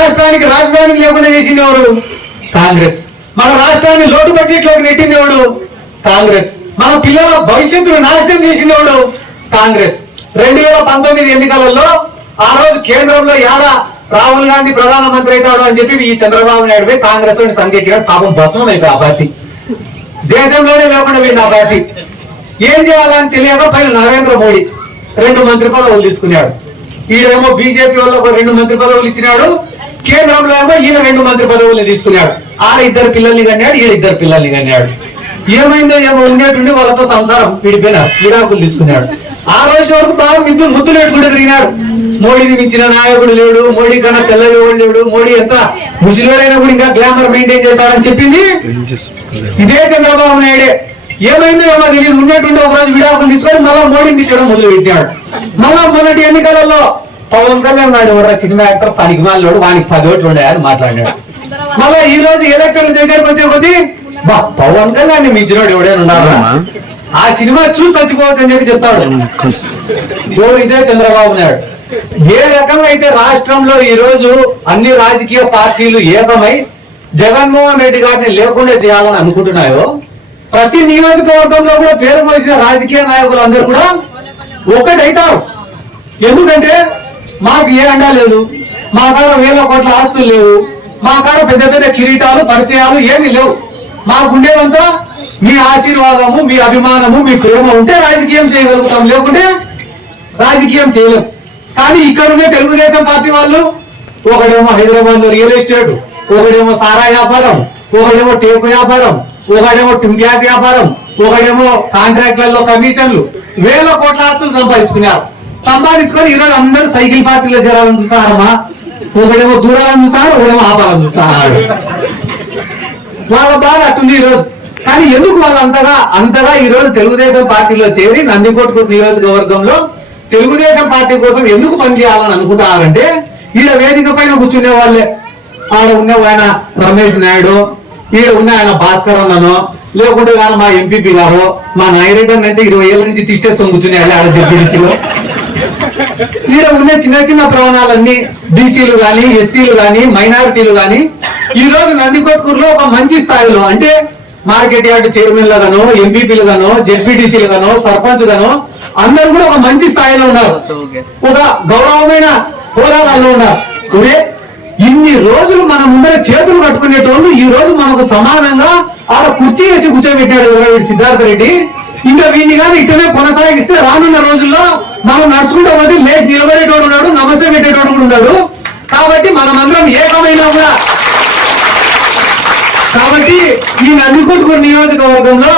రాష్ట్రానికి రాజధాని లేకుండా చేసింది ఎవరు? కాంగ్రెస్. మన రాష్ట్రాన్ని లోటు బడ్జెట్లోకి నెట్టింది ఎవడు? కాంగ్రెస్. మన పిల్లల భవిష్యత్తును నాశనం చేసింది ఎవడు? కాంగ్రెస్. రెండు వేల పంతొమ్మిది ఎన్నికలలో ఆ రోజు కేంద్రంలో యాడ రాహుల్ గాంధీ ప్రధానమంత్రి అవుతాడు అని చెప్పి ఈ చంద్రబాబు నాయుడు పోయి కాంగ్రెస్లోని సంఖ్యకి పాపం భస్మం అయిపోయి ఆ పార్టీ. దేశంలోనే లేకుండా పోయింది ఆ పార్టీ. ఏం చేయాలని తెలియక పైన నరేంద్ర మోడీ రెండు మంత్రి పదవులు తీసుకున్నాడు. ఈడేమో బీజేపీ వాళ్ళు ఒక రెండు మంత్రి పదవులు ఇచ్చినాడు. కేంద్రంలో ఏమో ఈయన రెండు మంత్రి పదవుల్ని తీసుకున్నాడు. ఆ ఇద్దరు పిల్లల్ని కన్నాడు ఈయన ఇద్దరు పిల్లల్ని కన్నాడు. ఏమైందో ఏమో ఉండేటువంటి వాళ్ళతో సంసారం విడిపోయినారు విడాకులు తీసుకున్నాడు. ఆ రోజు వరకు బాగా మించు ముద్దులు పెట్టుకుంటూ తిరిగినాడు. మోడీని మించిన నాయకుడు లేడు మోడీ కన్నా తెల్లవాడు లేడు మోడీ ఎంత ముసలివాడైనా కూడా ఇంకా గ్లామర్ మెయింటైన్ చేశాడని చెప్పింది. ఇదే చంద్రబాబు నాయుడే. ఏమైందో ఏమో తెలియదు. ఉండేటువంటి ఒక రోజు విడాకులు తీసుకొని మళ్ళా మోడీని తీసుకోవడం మొదలు పెట్టాడు మళ్ళా మొన్నటి ఎన్నికలలో పవన్ కళ్యాణ్ నాయుడు ఎవరా? సినిమా యాక్టర్ పనికి మాలోడు వానికి పది ఓట్లు ఉన్నాయని మాట్లాడాడు మళ్ళా ఈ రోజు ఎలక్షన్ దగ్గరకు వచ్చే కొద్దీ బా పవన్ కళ్యాణ్ మించినోడు ఎవడైనా ఉన్నారా ఆ సినిమా చూసి చచ్చిపోవచ్చు అని చెప్పి చెప్తాడు. చూడు ఇదే చంద్రబాబు నాయుడు. ఏ రకంగా అయితే రాష్ట్రంలో ఈ రోజు అన్ని రాజకీయ పార్టీలు ఏకమై జగన్మోహన్ రెడ్డి గారిని లేకుండా చేయాలని అనుకుంటున్నాయో ప్రతి నియోజకవర్గంలో కూడా పేరు మోసిన రాజకీయ నాయకులు అందరూ కూడా ఒక్కటైతారు ఎందుకంటే మాకు ఏ అండా లేదు. మా కాడ వేల కోట్ల ఆస్తులు లేవు. మా కాడ పెద్ద పెద్ద కిరీటాలు పరిచయాలు ఏమీ లేవు. మాకు ఉండేదంతా మీ ఆశీర్వాదము మీ అభిమానము మీ ప్రేమ ఉంటే రాజకీయం చేయగలుగుతాం. లేకుంటే రాజకీయం చేయలేం. కానీ ఇక్కడ ఉండే తెలుగుదేశం పార్టీ వాళ్ళు ఒకడేమో హైదరాబాద్లో రియల్ ఎస్టేట్ ఒకడేమో సారా వ్యాపారం ఒకడేమో టేపు వ్యాపారం ఒకడేమో టుంగ్యాక్ వ్యాపారం ఒకడేమో కాంట్రాక్ట్లలో కమిషన్లు వేల కోట్ల ఆస్తులు సంపాదించుకున్నారు. సంపాదించుకొని ఈరోజు అందరూ సైకిల్ పార్టీలో చేరాలని చూస్తారమ్మా ఒకడేమో దూరాలని చూస్తాడు ఒకడేమో ఆపాలని చూస్తాడు వాళ్ళ బాధ అట్టుంది ఈరోజు. కానీ ఎందుకు వాళ్ళు అంతగా అంతగా ఈ తెలుగుదేశం పార్టీలో చేరి నందికొట్టు నియోజకవర్గంలో తెలుగుదేశం పార్టీ కోసం ఎందుకు పనిచేయాలని అనుకుంటున్నారంటే ఈడ వేదిక పైన కూర్చునే వాళ్ళే. ఆడ ఉన్న ఆయన రమేష్ నాయుడు ఈడ ఉన్న ఆయన భాస్కర్ అన్నను లేకుంటే కానీ మా ఎంపీపీ గారు మా నాయరెడ్డి అంటే ఇరవై ఏళ్ళ నుంచి తిష్టేసుకొని కూర్చునే వాళ్ళే ఆడ జడ్పీడీసీలో. ఈడ ఉన్న చిన్న చిన్న ప్రాణాలన్నీ బీసీలు కానీ ఎస్సీలు కానీ మైనారిటీలు కానీ ఈ రోజు నందికొట్కూరులో ఒక మంచి స్థాయిలో అంటే మార్కెట్ యార్డ్ చైర్మన్లు గానో ఎంపీపీలు గానో జెడ్పీటీసీలు గానో సర్పంచ్ గానో అందరూ కూడా ఒక మంచి స్థాయిలో ఉన్నారు. ఒక గౌరవమైన హోదాలలో ఉన్నారు. ఒరే ఇన్ని రోజులు మన ముందర చేతులు కట్టుకునేటోళ్ళు ఈ రోజు మనకు సమానంగా ఆడ కుర్చీ వేసి కూర్చోబెట్టాడు సిద్ధార్థ రెడ్డి. ఇంకా వీడిని కానీ ఇట్టనే కొనసాగిస్తే రానున్న రోజుల్లో మన నడుచుకుంటే పోతే లేచి నిలబడేటోడు ఉన్నాడు నమస్తే పెట్టేటోడు కూడా ఉన్నాడు. కాబట్టి మనమందరం ఏకమైనా కూడా. కాబట్టి ఈ నందికొట్టుకూరు నియోజకవర్గంలో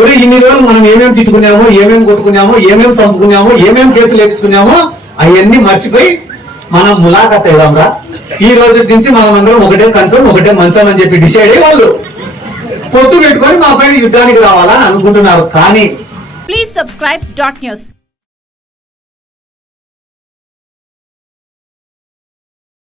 ఒరే ఇన్ని రోజులు మనం ఏమేమి తిట్టుకున్నామో ఏమేమి కొట్టుకున్నామో ఏమేమి చంపుకున్నామో ఏమేమి కేసులు వేపించుకున్నామో అవన్నీ మర్చిపోయి మనం ములాఖత్ అయ్యాంరా ఈ రోజు నుంచి మనం అందరం ఒకటే కన్సర్న్ ఒకటే మంచం అని చెప్పి డిసైడ్ అయ్యి వాళ్ళు. పొత్తు పెట్టుకొని మా పైన యుద్ధానికి రావాలని అనుకుంటున్నారు. కానీ ప్లీజ్ సబ్స్క్రైబ్ డాట్ న్యూస్